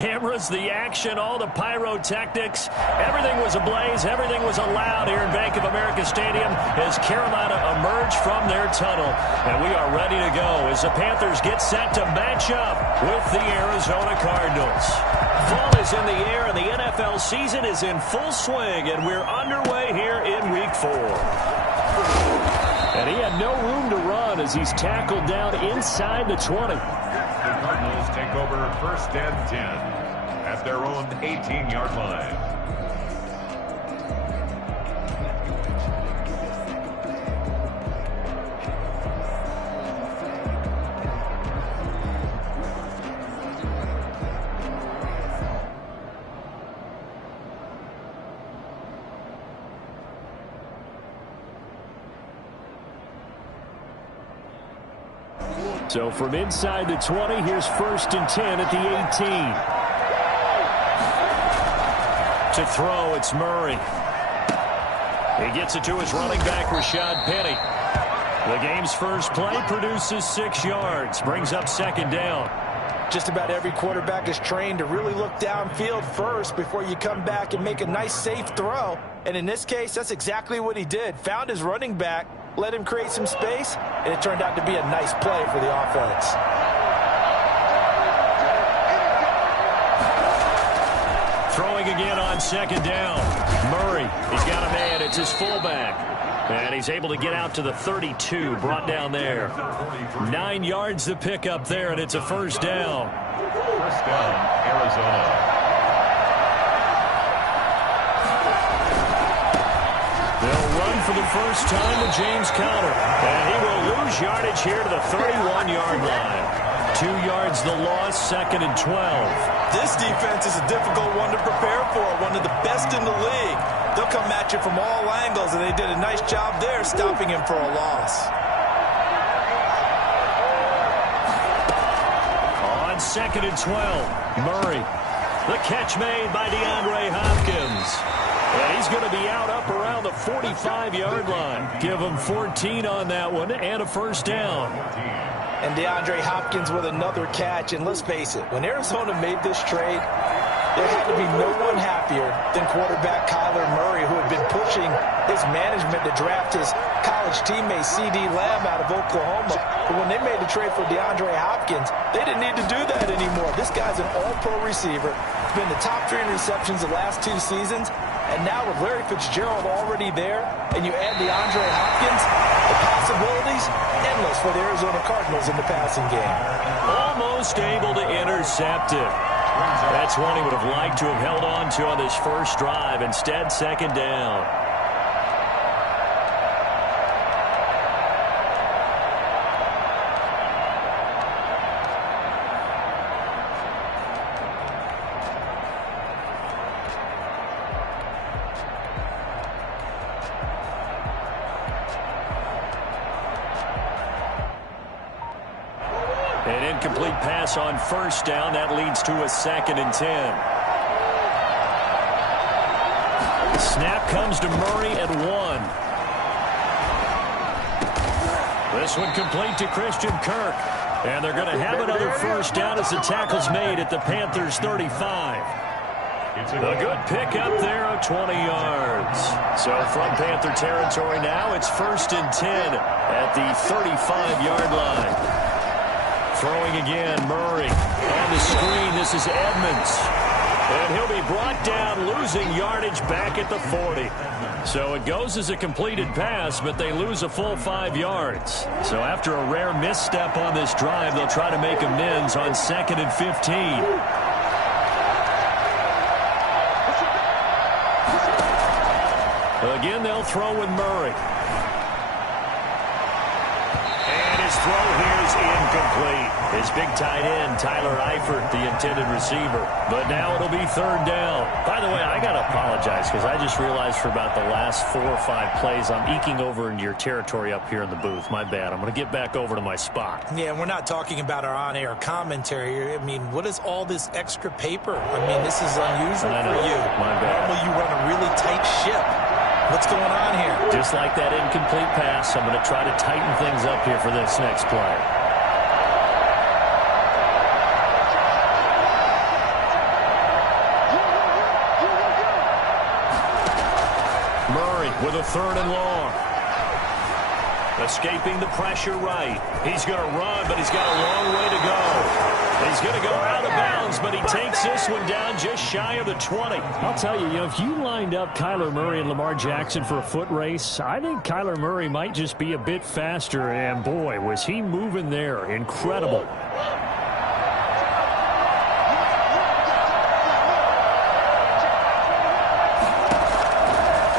Cameras, the action, all the pyrotechnics, everything was ablaze, everything was allowed here in Bank of America Stadium as Carolina emerged from their tunnel. And we are ready to go as the Panthers get set to match up with the Arizona Cardinals. Fall is in the air and the NFL season is in full swing, and we're underway here in Week 4. And he had no room to run as he's tackled down inside the 20. The Cardinals take over first and 10 at their own 18-yard line. So from inside the 20, here's first and 10 at the 18. To throw, it's Murray. He gets it to his running back, Rashad Penny. The game's first play produces 6 yards, brings up second down. Just about every quarterback is trained to really look downfield first before you come back and make a nice, safe throw. And in this case, that's exactly what he did. Found his running back, let him create some space, and it turned out to be a nice play for the offense. Throwing again on second down. Murray, he's got a man. It's his fullback. And he's able to get out to the 32, brought down there. 9 yards to pick up there, and it's a first down. First down, Arizona. They'll run for the first time with James Conner. And he will lose yardage here to the 31-yard line. 2 yards the loss, second and 12. This defense is a difficult one to prepare for, one of the best in the league. They'll come at you from all angles, and they did a nice job there stopping him for a loss. On second and 12, Murray. The catch made by DeAndre Hopkins. And he's going to be out up around the 45-yard line. Give him 14 on that one and a first down. And DeAndre Hopkins with another catch. And let's face it, when Arizona made this trade, there had to be no one happier than quarterback Kyler Murray, who had been pushing his management to draft his college teammate CeeDee Lamb out of Oklahoma. But when they made the trade for DeAndre Hopkins, they didn't need to do that anymore. This guy's an all-pro receiver. He's been the top 3 in receptions the last 2 seasons. And now with Larry Fitzgerald already there, and you add DeAndre Hopkins, the possibilities endless for the Arizona Cardinals in the passing game. Almost able to intercept it. That's one he would have liked to have held on to on this first drive. Instead, second down. An incomplete pass on first down. That leads to a second and 10. Snap comes to Murray at 1. This one complete to Christian Kirk. And they're going to have another first down as the tackle's made at the Panthers' 35. A good pickup there of 20 yards. So from Panther territory now, it's first and 10 at the 35-yard line. Throwing again, Murray. On the screen, this is Edmonds. And he'll be brought down, losing yardage back at the 40. So it goes as a completed pass, but they lose a full 5 yards. So after a rare misstep on this drive, they'll try to make amends on second and 15. Again, they'll throw with Murray. And his throw here is incomplete. His big tight end, Tyler Eifert, the intended receiver. But now it'll be third down. By the way, I got to apologize because I just realized for about the last 4 or 5 plays, I'm eking over into your territory up here in the booth. My bad. I'm going to get back over to my spot. Yeah, we're not talking about our on-air commentary. I mean, what is all this extra paper? I mean, this is unusual for you. My bad. Normally you run a really tight ship. What's going on here? Just like that incomplete pass, I'm going to try to tighten things up here for this next play. with a 3rd and long. Escaping the pressure right. He's going to run, but he's got a long way to go. He's going to go out of bounds, but he takes this one down just shy of the 20. I'll tell you, if you lined up Kyler Murray and Lamar Jackson for a foot race, I think Kyler Murray might just be a bit faster, and boy, was he moving there. Incredible.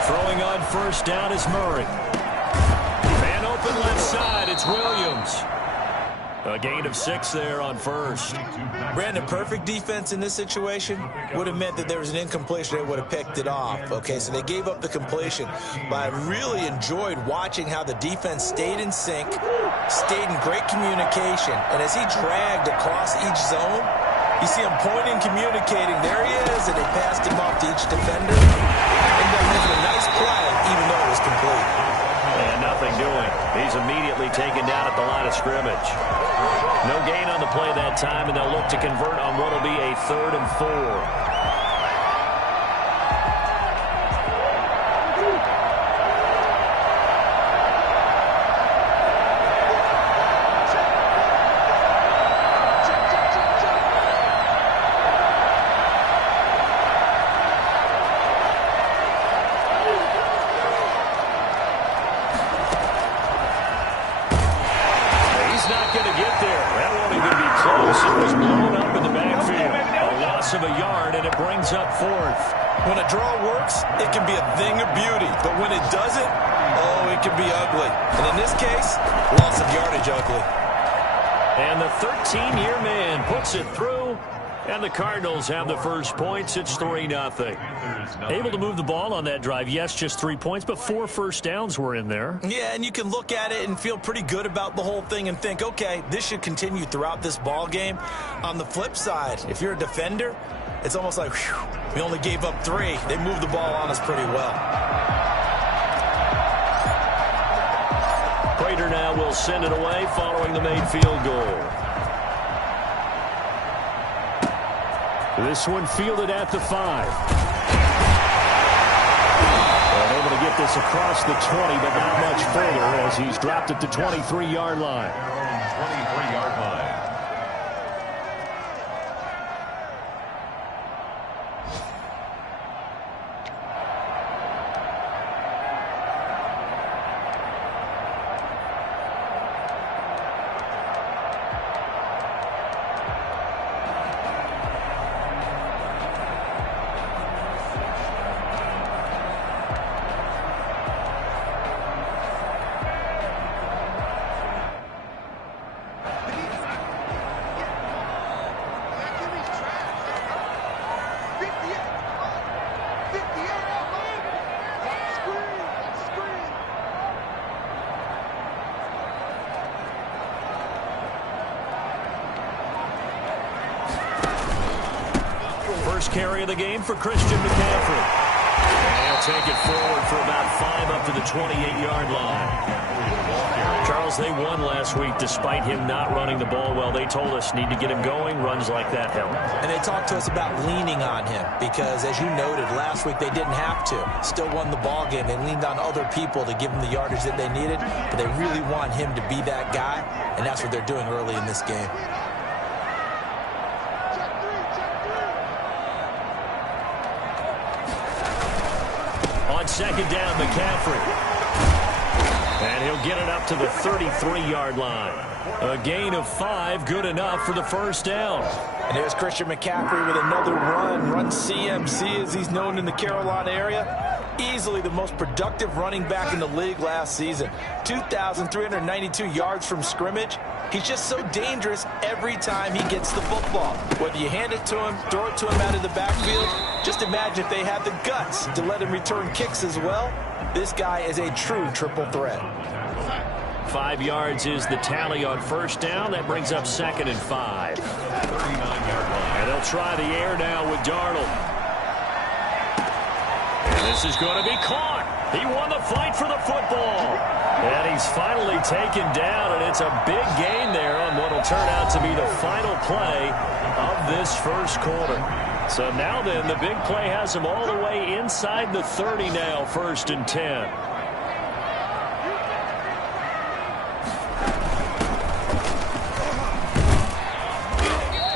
Throwing on 1st down is Murray. Man open left side, it's Williams. A gain of 6 there on 1st. Brandon, perfect defense in this situation would have meant that there was an incompletion. They would have picked it off. Okay, so they gave up the completion. But I really enjoyed watching how the defense stayed in sync, stayed in great communication. And as he dragged across each zone, you see him pointing, communicating. There he is, and they passed him off to each defender. Ended up making a nice play, even though it was complete. And nothing doing. He's immediately taken down at the line of scrimmage. No gain on the play that time, and they'll look to convert on what will be a 3rd and 4. Of a yard, and it brings up 4th. When a draw works, it can be a thing of beauty, but when it doesn't, oh, it can be ugly. And in this case, loss of yardage ugly. And the 13-year man puts it through, and the Cardinals have the first points. It's 3-0. Able to move the ball on that drive. Yes, just 3 points, but 4 first downs were in there. Yeah, and you can look at it and feel pretty good about the whole thing and think, okay, this should continue throughout this ball game. On the flip side, if you're a defender, it's almost like, whew, we only gave up 3. They moved the ball on us pretty well. Prater now will send it away following the made field goal. This one fielded at the 5. And able to get this across the 20, but not much further as he's dropped at the 23-yard line. 23-yard line. First carry of the game for Christian McCaffrey. And he'll take it forward for about 5 up to the 28-yard line. Charles, they won last week despite him not running the ball well. They told us need to get him going. Runs like that help. And they talked to us about leaning on him because, as you noted, last week they didn't have to. Still won the ball game. They leaned on other people to give them the yardage that they needed, but they really want him to be that guy, and that's what they're doing early in this game. On 2nd down, McCaffrey. And he'll get it up to the 33-yard line. A gain of 5, good enough for the first down. And there's Christian McCaffrey with another run CMC as he's known in the Carolina area. Easily the most productive running back in the league last season. 2,392 yards from scrimmage. He's just so dangerous every time he gets the football. Whether you hand it to him, throw it to him out of the backfield, just imagine if they had the guts to let him return kicks as well. This guy is a true triple threat. 5 yards is the tally on first down. That brings up 2nd and 5. 39-yard line. And they'll try the air now with Darnold. And this is going to be caught. He won the fight for the football. And he's finally taken down, and it's a big gain there on what will turn out to be the final play of this first quarter. So now then, the big play has him all the way inside the 30 now, 1st and 10.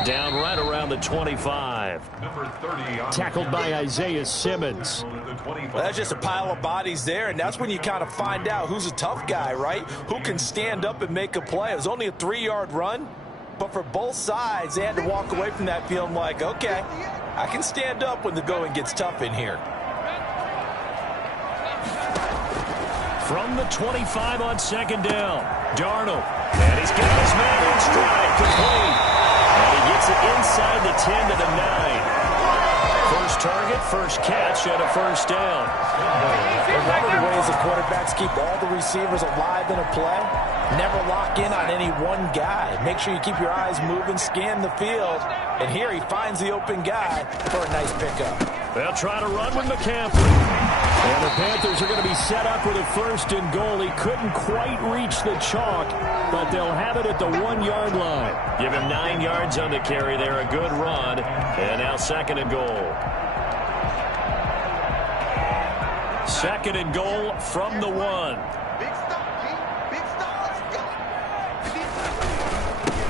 Down right around the 25. Number 30 Tackled by Isaiah Simmons. Well, that's just a pile of bodies there, and that's when you kind of find out who's a tough guy, right? Who can stand up and make a play. It was only a 3-yard run, but for both sides, they had to walk away from that feeling like, okay, I can stand up when the going gets tough in here. From the 25 on 2nd down, Darnold. And he's got his man in stride, complete. And he gets it inside the 10 to the 9. First target, first catch, and a 1st down. One of the ways the quarterbacks keep all the receivers alive in a play, never lock in on any one guy. Make sure you keep your eyes moving, scan the field, and here he finds the open guy for a nice pickup. They'll try to run with McCaffrey. And the Panthers are going to be set up with a 1st and goal. He couldn't quite reach the chalk, but they'll have it at the 1-yard line. Give him 9 yards on the carry there. A good run. And now 2nd and goal. 2nd and goal from the 1.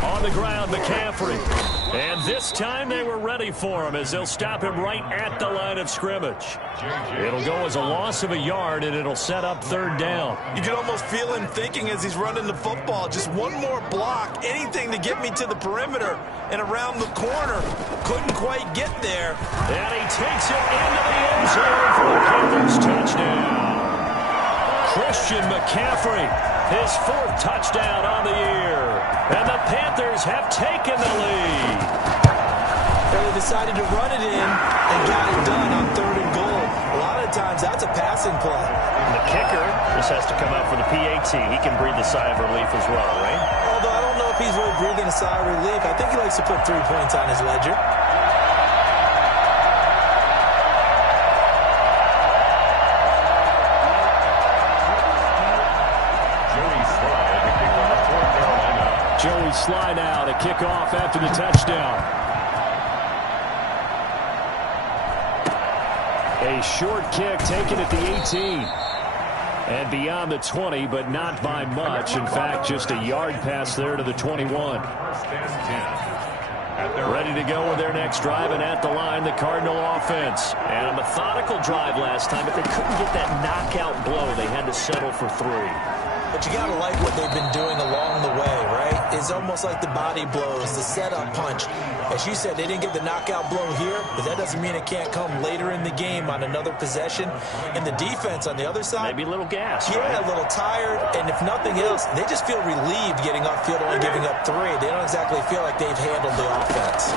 On the ground, McCaffrey. And this time they were ready for him as they'll stop him right at the line of scrimmage. It'll go as a loss of a yard, and it'll set up 3rd down. You can almost feel him thinking as he's running the football, just one more block, anything to get me to the perimeter and around the corner. Couldn't quite get there. And he takes it into the end zone for the Panthers touchdown. Christian McCaffrey, his 4th touchdown on the year. And the Panthers have taken the lead. They decided to run it in and got it done on 3rd and goal. A lot of times that's a passing play. The kicker just has to come out for the PAT. He can breathe a sigh of relief as well, right? Although I don't know if he's really breathing a sigh of relief. I think he likes to put 3 points on his ledger. Joey Slye now to kick off after the touchdown. A short kick taken at the 18. And beyond the 20, but not by much. In fact, just a yard pass there to the 21. Ready to go with their next drive, and at the line, the Cardinal offense. And a methodical drive last time, but they couldn't get that knockout blow. They had to settle for 3. But you got to like what they've been doing along the way, right? It's almost like the body blows, the setup punch. As you said, they didn't get the knockout blow here, but that doesn't mean it can't come later in the game on another possession. And the defense on the other side, maybe a little gas. Yeah, right? A little tired. And if nothing else, they just feel relieved getting upfield, only giving up 3. They don't exactly feel like they've handled the offense.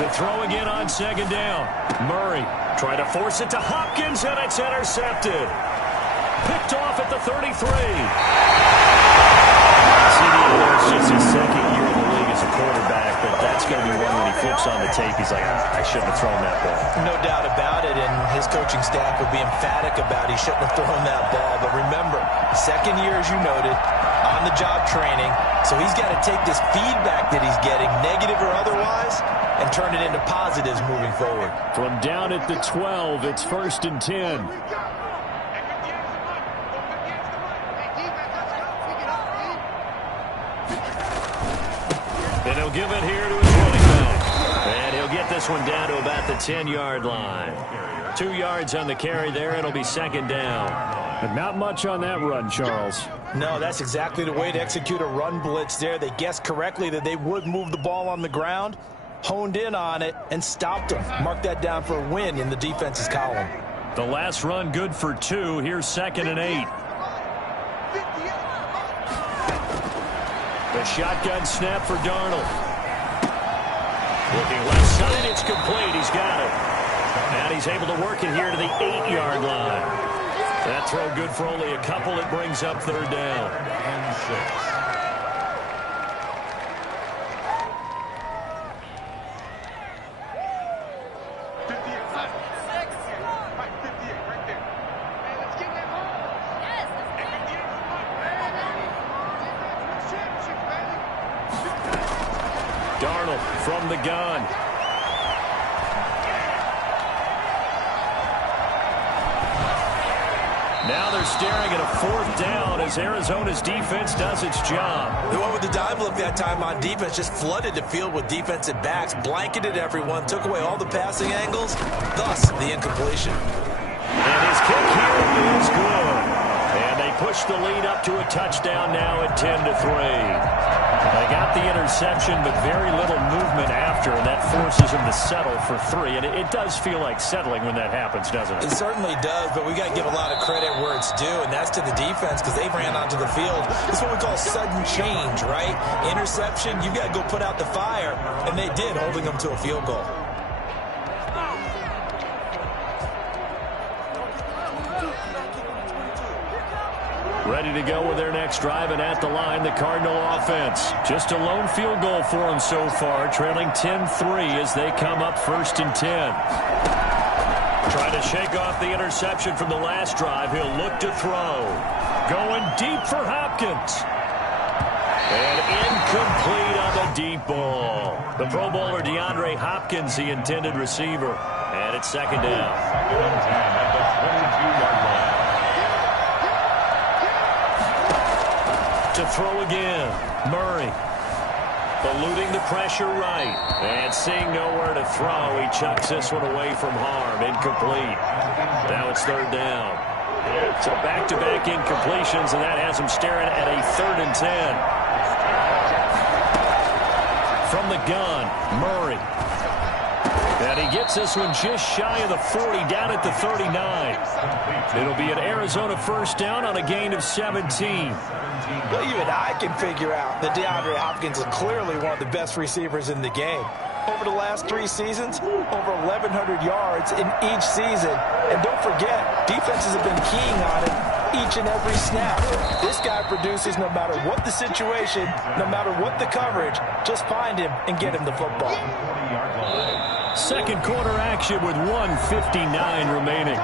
To throw again on 2nd down. Murray trying to force it to Hopkins, and it's intercepted. Picked off at the 33. It's just his 2nd year in the league as a quarterback, but that's going to be one when he flips on the tape. He's like, I shouldn't have thrown that ball. No doubt about it, and his coaching staff would be emphatic about he shouldn't have thrown that ball. But remember, 2nd year, as you noted, on-the-job training, so he's got to take this feedback that he's getting, negative or otherwise, and turn it into positives moving forward. From down at the 12, it's 1st and 10. And he'll give it here to his running back. And he'll get this one down to about the 10-yard line. 2 yards on the carry there. It'll be 2nd down. But not much on that run, Charles. No, that's exactly the way to execute a run blitz there. They guessed correctly that they would move the ball on the ground, honed in on it, and stopped them. Mark that down for a win in the defense's column. The last run good for 2. Here's 2nd and 8. The shotgun snap for Darnold. Looking left side, it's complete. He's got it. And he's able to work it here to the 8-yard line. That throw good for only a couple. It brings up 3rd down. And 6. Darnold from the gun. they're staring at a 4th down as Arizona's defense does its job. They went with the dive look that time on defense, just flooded the field with defensive backs, blanketed everyone, took away all the passing angles, thus the incompletion. And his kick here is good. And they push the lead up to a touchdown now at 10-3. They got the interception, but very little movement after, and that forces them to settle for 3. And it does feel like settling when that happens, doesn't it? It certainly does, but we got to give a lot of credit where it's due, and that's to the defense because they ran onto the field. This is what we call sudden change, right? Interception, you got to go put out the fire, and they did, holding them to a field goal. Ready to go with their next drive, and at the line, the Cardinal offense. Just a lone field goal for them so far, trailing 10-3 as they come up 1st and 10. Trying to shake off the interception from the last drive. He'll look to throw. Going deep for Hopkins. And incomplete on the deep ball. The Pro Bowler DeAndre Hopkins, the intended receiver. And it's 2nd down. 2nd and 10 at the 22-yard line. To throw again, Murray eluding the pressure right and seeing nowhere to throw. He chucks this one away from harm, incomplete. Now it's 3rd down. So back-to-back incompletions, and that has him staring at a 3rd and 10. From the gun, Murray. And he gets this one just shy of the 40, down at the 39. It'll be an Arizona 1st down on a gain of 17. Well, even I can figure out that DeAndre Hopkins is clearly one of the best receivers in the game. Over the last 3 seasons, over 1,100 yards in each season. And don't forget, defenses have been keying on him each and every snap. This guy produces no matter what the situation, no matter what the coverage. Just find him and get him the football. 2nd quarter action with 1:59 remaining.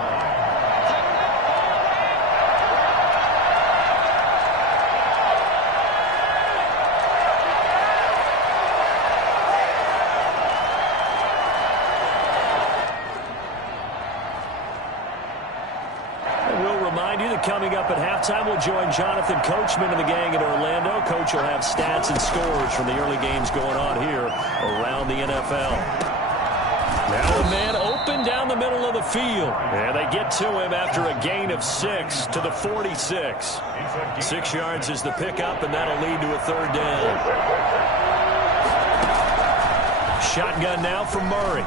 Coming up at halftime, we'll join Jonathan Coachman and the gang in Orlando. Coach will have stats and scores from the early games going on here around the NFL. Now a man open down the middle of the field. And they get to him after a gain of 6 to the 46. 6 yards is the pickup, and that'll lead to a 3rd down. Shotgun now from Murray.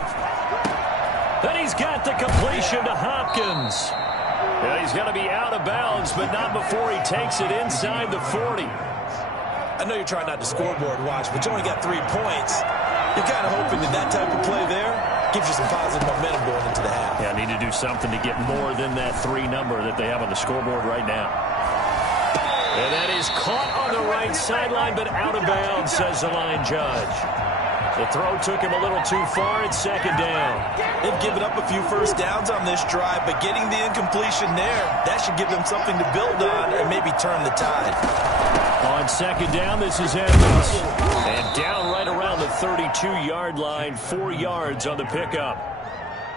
Then he's got the completion to Hopkins. Yeah, he's going to be out of bounds, but not before he takes it inside the 40. I know you're trying not to scoreboard watch, but you only got 3 points. You're kind of hoping that type of play there gives you some positive momentum going into the half. Yeah, I need to do something to get more than that 3 number that they have on the scoreboard right now. And that is caught on the right sideline, but out of bounds, says the line judge. The throw took him a little too far. It's 2nd down. They've given up a few 1st downs on this drive, but getting the incompletion there, that should give them something to build on and maybe turn the tide. On 2nd down, this is Edmonds. And down right around the 32-yard line, 4 yards on the pickup.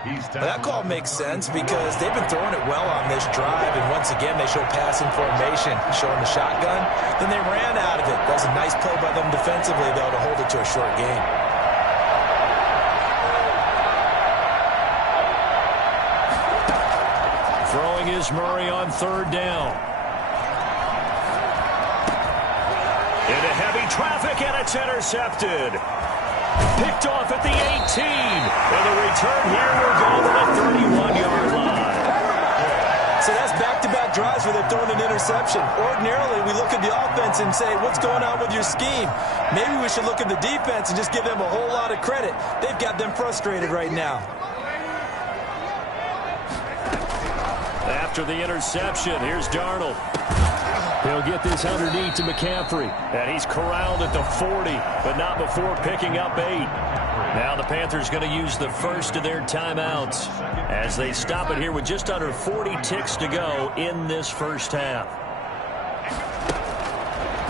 Well, that call makes sense because they've been throwing it well on this drive, and once again they show passing formation, showing the shotgun. Then they ran out of it. That was a nice play by them defensively, though, to hold it to a short gain. Throwing is Murray on 3rd down. Into heavy traffic, and it's intercepted. Picked off at the 18. And the return here will go to the 31-yard line. So that's back-to-back drives where they've thrown an interception. Ordinarily, we look at the offense and say, what's going on with your scheme? Maybe we should look at the defense and just give them a whole lot of credit. They've got them frustrated right now. After the interception, here's Darnold. He'll get this underneath to McCaffrey. And he's corralled at the 40, but not before picking up 8. Now the Panthers going to use the first of their timeouts as they stop it here with just under 40 ticks to go in this first half.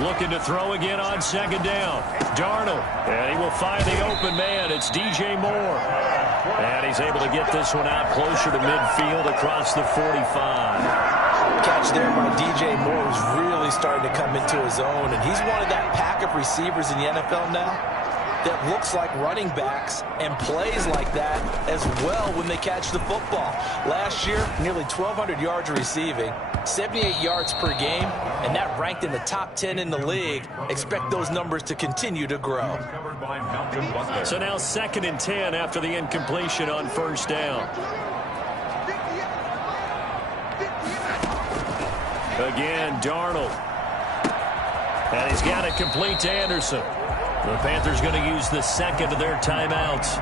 Looking to throw again on 2nd down. Darnold, and he will find the open man. It's DJ Moore. And he's able to get this one out closer to midfield across the 45. Catch there by DJ Moore, who's really starting to come into his own. And he's one of that pack of receivers in the NFL now that looks like running backs and plays like that as well when they catch the football. Last year, nearly 1,200 yards receiving, 78 yards per game, and that ranked in the top 10 in the league. Expect those numbers to continue to grow. So now 2nd and 10 after the incompletion on first down. Again, Darnold. And he's got it complete to Anderson. The Panthers going to use the second of their timeouts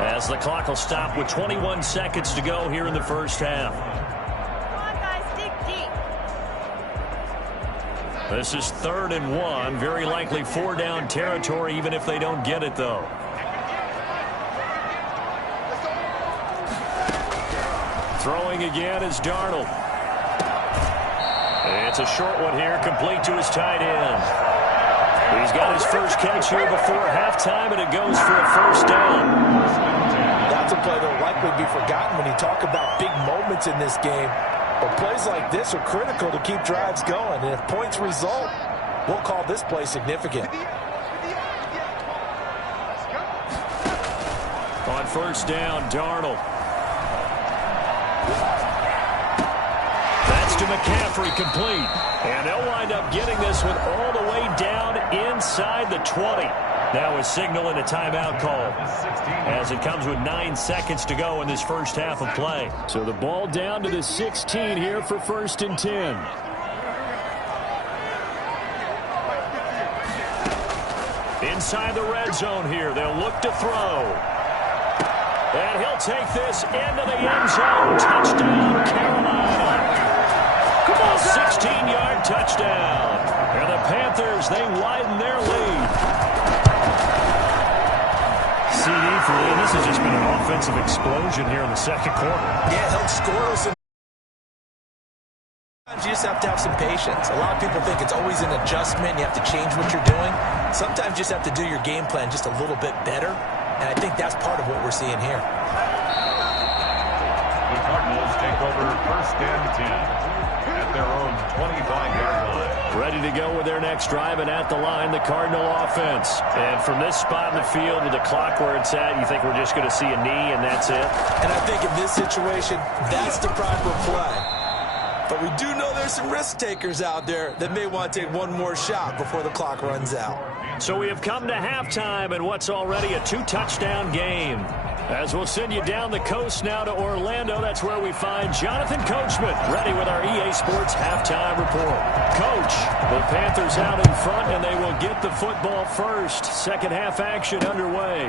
as the clock will stop with 21 seconds to go here in the first half. Come on, guys, dig deep. This is 3rd and 1. Very likely 4-down territory, even if they don't get it, though. Throwing again is Darnold. It's a short one here, complete to his tight end. He's got his first catch here before halftime, and it goes for a first down. That's a play that will likely be forgotten when you talk about big moments in this game. But plays like this are critical to keep drives going. And if points result, we'll call this play significant. On first down, Darnold. That's to McCaffrey, complete. And they'll wind up getting this one all the way down inside the 20. Now a signal and a timeout call as it comes with 9 seconds to go in this first half of play. So the ball down to the 16 here for 1st and 10. Inside the red zone here, they'll look to throw. And he'll take this into the end zone. Touchdown, Carolina. A 16-yard touchdown. And the Panthers, they widen their lead. CD for Lee. This has just been an offensive explosion here in the second quarter. Yeah, held scoreless. You just have to have some patience. A lot of people think it's always an adjustment. You have to change what you're doing. Sometimes you just have to do your game plan just a little bit better. And I think that's part of what we're seeing here. The Cardinals take over 1st and 10. At their own 25-yard line. Ready to go with their next drive, and at the line, the Cardinal offense. And from this spot in the field with the clock where it's at, you think we're just going to see a knee and that's it? And I think in this situation, that's the proper play. But we do know there's some risk takers out there that may want to take one more shot before the clock runs out. So we have come to halftime in what's already a 2-touchdown game. As we'll send you down the coast now to Orlando, that's where we find Jonathan Coachman ready with our EA Sports halftime report. Coach, the Panthers out in front, and they will get the football first. Second half action underway.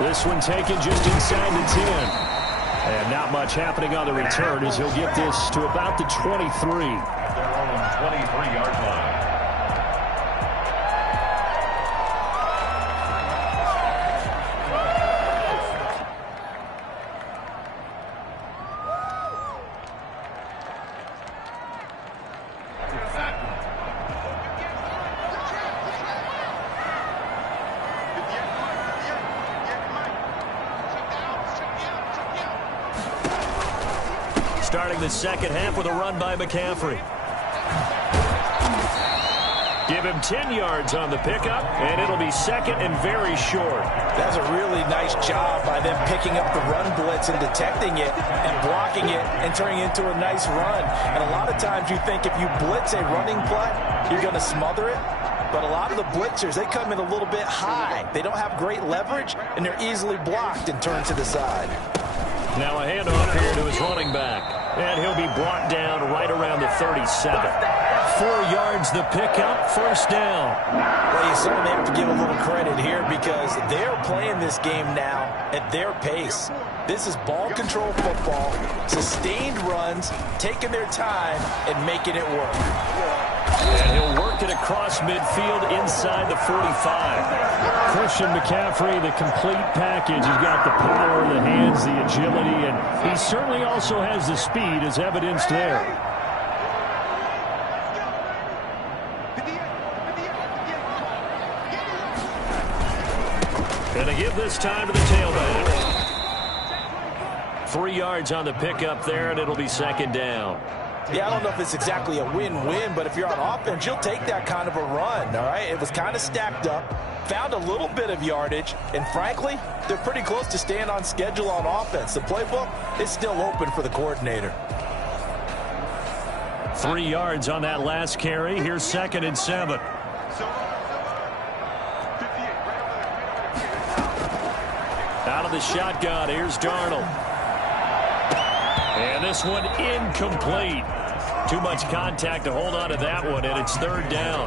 This one taken just inside the 10. And not much happening on the return as he'll get this to about the 23. At their own 23-yard line. Starting the second half with a run by McCaffrey. Give him 10 yards on the pickup, and it'll be second and very short. That's a really nice job by them picking up the run blitz and detecting it and blocking it and turning it into a nice run. And a lot of times you think if you blitz a running play, you're going to smother it. But a lot of the blitzers, they come in a little bit high. They don't have great leverage, and they're easily blocked and turned to the side. Now a handoff here to his running back. And he'll be brought down right around the 37. 4 yards the pickup, first down. Well, you certainly have to give a little credit here because they're playing this game now at their pace. This is ball control football, sustained runs, taking their time and making it work. And he'll work it across midfield inside the 45. Christian McCaffrey, the complete package. He's got the power, the hands, the agility, and he certainly also has the speed as evidenced there. Gonna give this time to the tailback. 3 yards on the pickup there, and it'll be second down. Yeah, I don't know if it's exactly a win-win, but if you're on offense, you'll take that kind of a run, all right? It was kind of stacked up, found a little bit of yardage, and frankly, they're pretty close to staying on schedule on offense. The playbook is still open for the coordinator. 3 yards on that last carry. Here's 2nd and 7. Out of the shotgun, here's Darnold. And this one incomplete. Too much contact to hold on to that one, and it's 3rd down.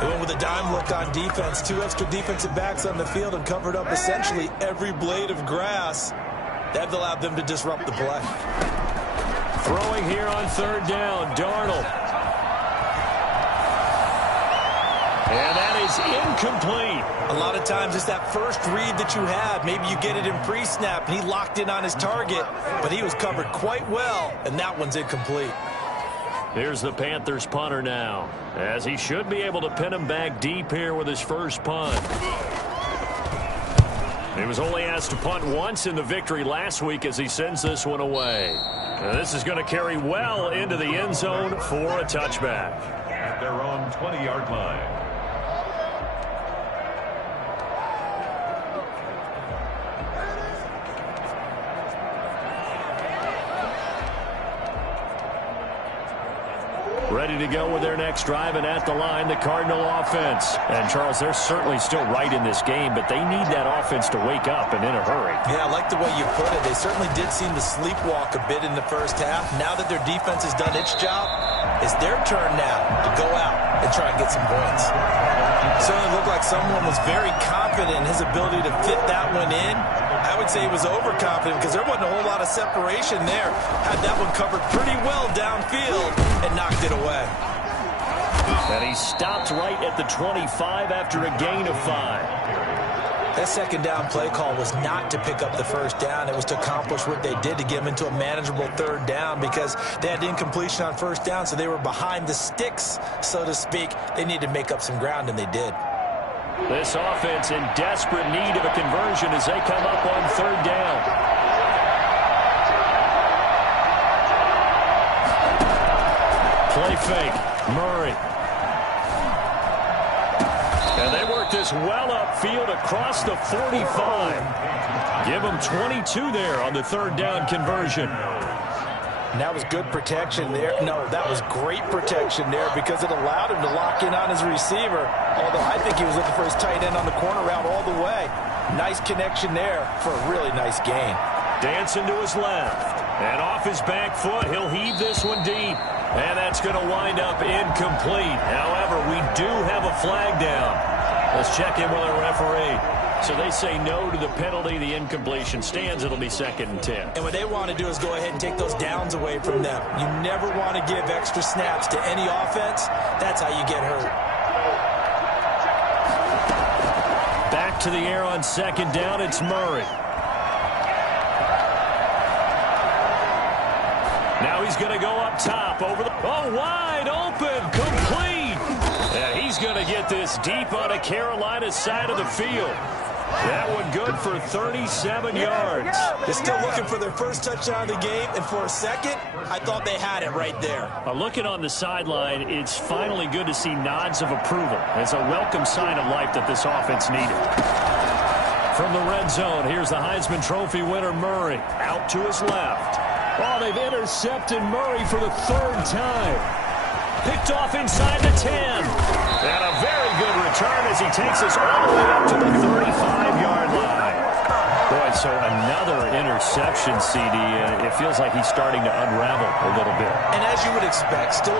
They went with a dime look on defense. 2 extra defensive backs on the field and covered up essentially every blade of grass. That allowed them to disrupt the play. Throwing here on 3rd down, Darnold. And that is incomplete. A lot of times it's that first read that you have. Maybe you get it in pre-snap, and he locked in on his target, but he was covered quite well, and that one's incomplete. Here's the Panthers punter now, as he should be able to pin him back deep here with his first punt. He was only asked to punt once in the victory last week as he sends this one away. And this is going to carry well into the end zone for a touchback. At their own 20-yard line. Ready to go with their next drive, and at the line, the Cardinal offense. And, Charles, they're certainly still right in this game, but they need that offense to wake up and in a hurry. Yeah, I like the way you put it. They certainly did seem to sleepwalk a bit in the first half. Now that their defense has done its job, it's their turn now to go out and try and get some points. Certainly looked like someone was very confident in his ability to fit that one in. I would say he was overconfident because there wasn't a whole lot of separation there. Had that one covered pretty well downfield and knocked it away. And he stopped right at the 25 after a gain of 5. That 2nd down play call was not to pick up the 1st down. It was to accomplish what they did to get them into a manageable 3rd down because they had incompletion on 1st down, so they were behind the sticks, so to speak. They needed to make up some ground, and they did. This offense in desperate need of a conversion as they come up on 3rd down. Play fake. Murray. And they work this well upfield across the 45. Give them 22 there on the 3rd down conversion. And that was good protection there. No, that was great protection there because it allowed him to lock in on his receiver. Although I think he was looking for his tight end on the corner route all the way. Nice connection there for a really nice gain. Dancing to his left. And off his back foot, he'll heave this one deep. And that's going to wind up incomplete. However, we do have a flag down. Let's check in with our referee. So they say no to the penalty. The incompletion stands. It'll be 2nd and 10. And what they want to do is go ahead and take those downs away from them. You never want to give extra snaps to any offense. That's how you get hurt. Back to the air on 2nd down. It's Murray. Now he's going to go up top over the... Oh, wide open. Complete. Yeah, he's going to get this deep on the Carolina side of the field. That one good for 37 yards. They're still looking for their first touchdown of the game, and for a second, I thought they had it right there. Looking on the sideline, it's finally good to see nods of approval. It's a welcome sign of life that this offense needed. From the red zone, here's the Heisman Trophy winner, Murray, out to his left. Oh, they've intercepted Murray for the 3rd time. Picked off inside the 10. And a very good return as he takes us all the way up to the 35-yard line. Boy, so another interception, CD. It feels like he's starting to unravel a little bit. And as you would expect, still